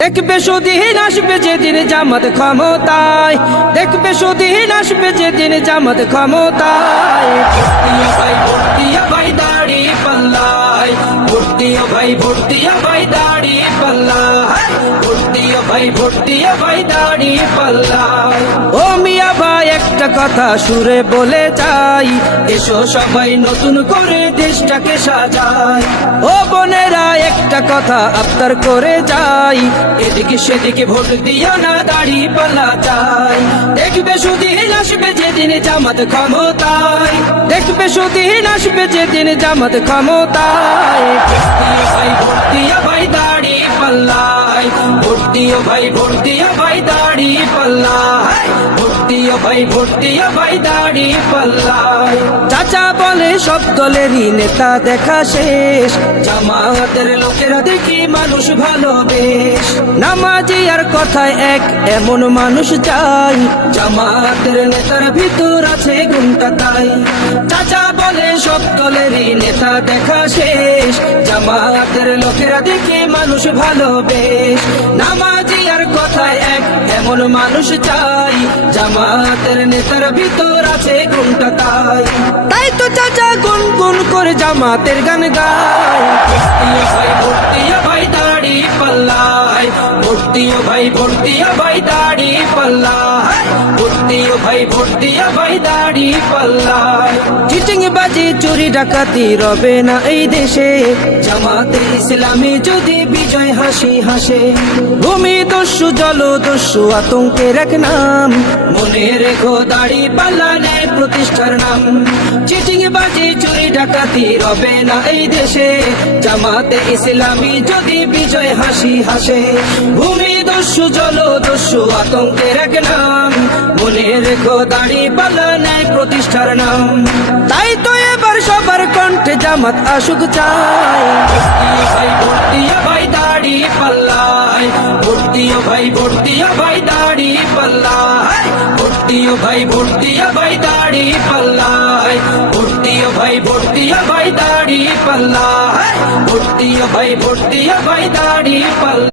দেখবে সুদিন আসবে যেদিন জামাত ক্ষমতায়, দেখবে সুদিন আসবে যেদিন জামাত ক্ষমতায়। ভোট দিও ভাই দাড়ি পাল্লায়, ভোট দিও ভাই, ভোট দিও ভাই দাড়ি পাল্লায়, ভোট দিও ভাই, ভোট দিও ভাই দাড়ি পাল্লায়। ও মিয়া ভাই একটা কথা সুরে বলে যাই, এসো সবাই নতুন করে দেশটাকে সাজাই। ও বোনেরা একটা কথা আবদার করে যাই, এদিকে সেদিকে ভোট দিও না, দাড়ি পাল্লা চাই। দেখবে সুদিন আসবে যেদিন জামাত ক্ষমতায়, দেখবে সুদিন আসবে যেদিন জামাত ক্ষমতায়। ভোট দিও ভাই দাড়ি পাল্লায়, ভোট দিও ভাই, ভোট দিও ভাই দাড়ি পাল্লায়, ভোট দিও ভাই, ভোট দিও ভাই দাড়ি পাল্লায়। চাচা বলে সব দলেরই নেতা দেখা শেষ, জামাতের লোকেরা দেখি মানুষ ভালো বেশ। নামাজি আর কথায় এক এমন মানুষ চাই, জামাতের নেতার ভিতর আছে গুণটা তাই। চাচা বলে সব দলেরই নেতা দেখা শেষ, জামাতের লোকেরা দেখি মানুষ ভালো বেশ। নামাজি আর কথায় এক এমন মানুষ চাই, জামাতের নেতার ভিতর আছে গুণটা তাই। তাই তো চাচা গুন গুন করে জামাতের গান গায়। ভোট দিও ভাই দাড়ি পাল্লায়, ভোট দিও ভাই, ভোট দিও ভাই দাড়ি পাল্লায়, ভোট দিও ভাই, ভোট দিও ভাই দাড়ি পাল্লায়। চিটিং বাজি চুরি ডাকাতি রবে না এই দেশে, জামাতে ইসলামী যদি বিজয় হাসি হাসে। ভূমি দস্যু জল দস্যু আতঙ্কের এক নাম, মনে রেখো দাড়ি পাল্লা ন্যায় প্রতিষ্ঠার নাম। চিটিং বাজি চুরি ডাকাতি রবে না এই দেশে, জামাতে ইসলামী যদি বিজয় হাসি হাসে। ভূমি দস্যু জল দস্যু আতঙ্কের এক নাম, মনে রেখো দাড়ি পাল্লা ন্যায় প্রতিষ্ঠার নাম। তাই তো এবার সবার কণ্ঠে জামাত আসুক চাই। ভোট দিও ভাই দাড়ি পাল্লায়, ভোট দিও ভাই, ভোট দিও ভাই দাড়ি পাল্লায়, ভোট দিও ভাই, ভোট দিও ভাই দাড়ি পাল্লায়, ভোট দিও ভাই, ভোট দিও ভাই দাড়ি পাল্লায়, ভোট দিও ভাই, ভোট দিও ভাই দাড়ি পাল্লায়।